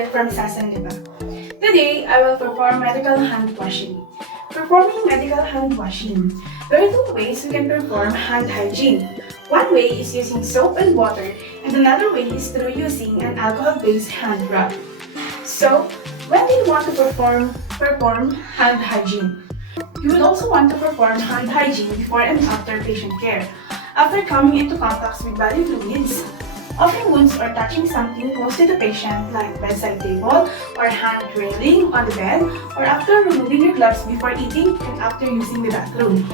ulit from Sasan, diba? Today, I will perform medical hand washing. Performing medical hand washing. There are two ways we can perform hand hygiene. One way is using soap and water, and another way is through using an alcohol-based hand rub. So, when do you want to perform hand hygiene? You would also want to perform hand hygiene before and after patient care. After coming into contact with body fluids, offering wounds or touching something close to the patient like bedside table or hand railing on the bed, or after removing your gloves before eating and after using the bathroom.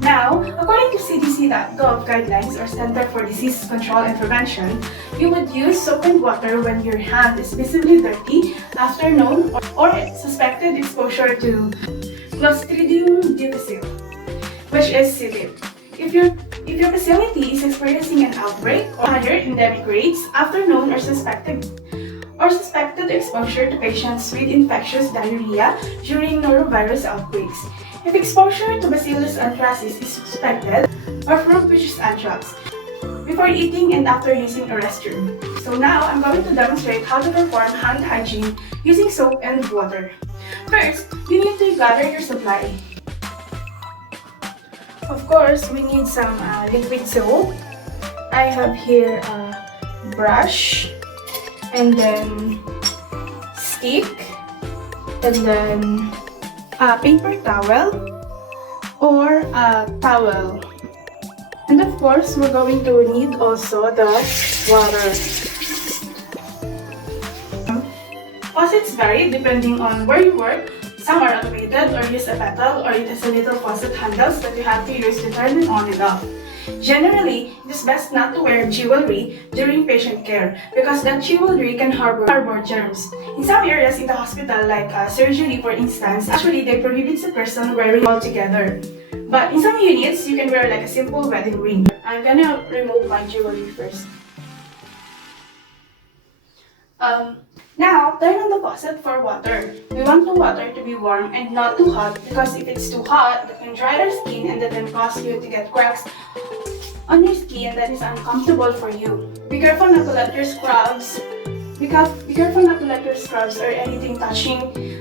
Now, according to CDC.gov guidelines or Center for Disease Control and Prevention, you would use soap and water when your hand is visibly dirty after known or suspected exposure to Clostridium difficile, which is CDIP. If your facility is experiencing an outbreak or higher endemic rates after known or suspected exposure to patients with infectious diarrhea during norovirus outbreaks. If exposure to Bacillus anthracis is suspected, or fruit-vicious anthrax, before eating and after using a restroom. So now, I'm going to demonstrate how to perform hand hygiene using soap and water. First, you need to gather your supply. Of course, we need some liquid soap. I have here a brush, and then stick, and then a paper towel or a towel. And of course, we're going to need also the water. Faucets vary depending on where you work. Some are automated or use a pedal, or it has a little faucet handles that you have to use to turn it on and off. Generally, it is best not to wear jewelry during patient care because that jewelry can harbor germs. In some areas in the hospital, like surgery for instance, actually they prohibit the person wearing it altogether. But in some units, you can wear like a simple wedding ring. I'm gonna remove my jewelry first. Now, turn on the faucet for water. We want the water to be warm and not too hot because if it's too hot, it can dry our skin and that can cause you to get cracks on your skin that is uncomfortable for you. Be careful not to let your scrubs or anything touching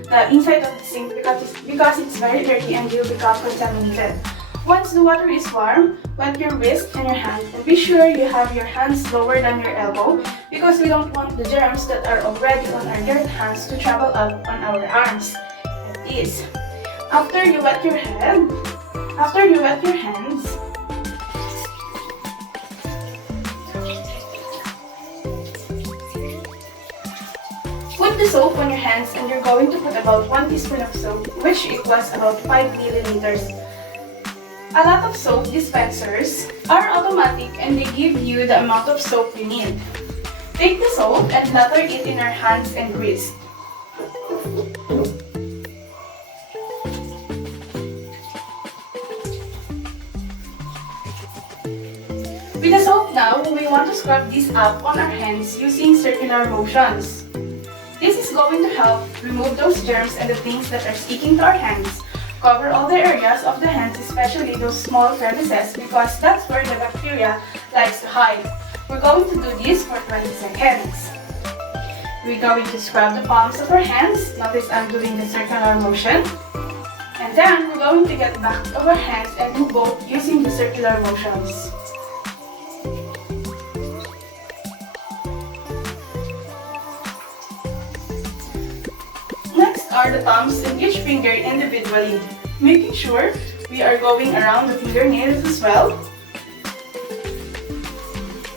the inside of the sink because it's very dirty and you'll become contaminated. Once the water is warm, wet your wrist and your hand, and be sure you have your hands lower than your elbow because we don't want the germs that are already on our dirt hands to travel up on our arms. Like this. After you wet your hands, put the soap on your hands and you're going to put about 1 teaspoon of soap, which equals about 5 milliliters. A lot of soap dispensers are automatic and they give you the amount of soap you need. Take the soap and lather it in our hands and wrist. With the soap now, we want to scrub this up on our hands using circular motions. This is going to help remove those germs and the things that are sticking to our hands. Cover all the areas of the hands, especially those small crevices, because that's where the bacteria likes to hide. We're going to do this for 20 seconds. We're going to scrub the palms of our hands. Notice I'm doing the circular motion. And then we're going to get back of our hands and do both using the circular motions. Are the thumbs and each finger individually, making sure we are going around the fingernails as well.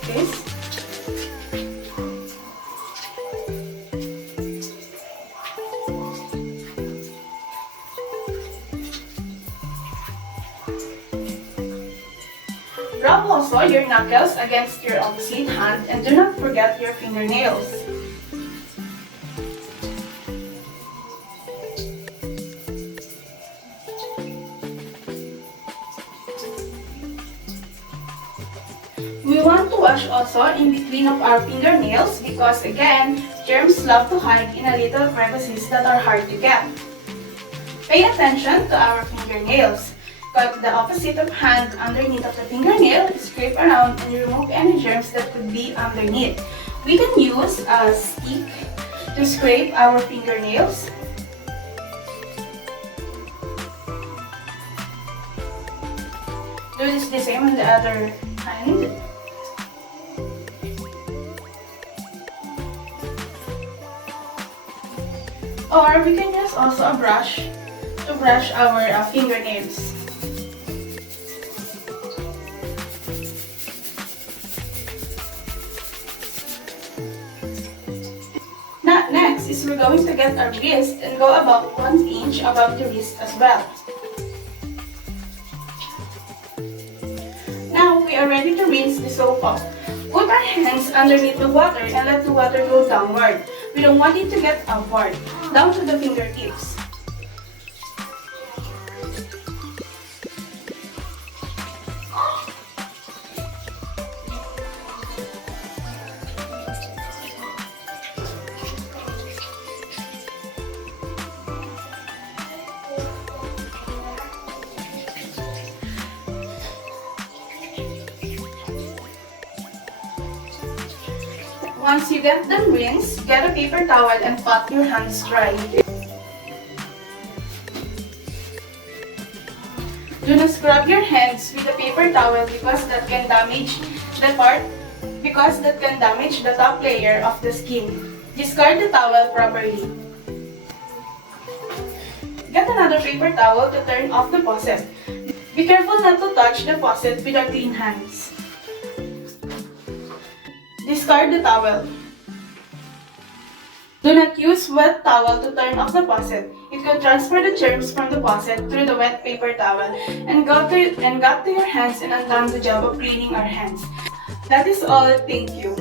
Okay. Rub also your knuckles against your opposite hand and do not forget your fingernails. We want to wash also in between of our fingernails because again, germs love to hide in a little crevices that are hard to get. Pay attention to our fingernails. Go to the opposite of hand underneath of the fingernail, scrape around and remove any germs that could be underneath. We can use a stick to scrape our fingernails. Do this the same on the other hand. Or we can use also a brush to brush our fingernails. Now, next is we're going to get our wrist and go about 1 inch above the wrist as well. Now we are ready to rinse the soap off. Put our hands underneath the water and let the water go downward. We don't want it to get upward, down to the fingertips. Once you get them rinsed, get a paper towel and pat your hands dry. Do not scrub your hands with a paper towel because that can damage the top layer of the skin. Discard the towel properly. Get another paper towel to turn off the faucet. Be careful not to touch the faucet with our clean hands. Discard the towel. Do not use wet towel to turn off the faucet. It could transfer the germs from the faucet through the wet paper towel and got to your hands and undone the job of cleaning our hands. That is all. Thank you.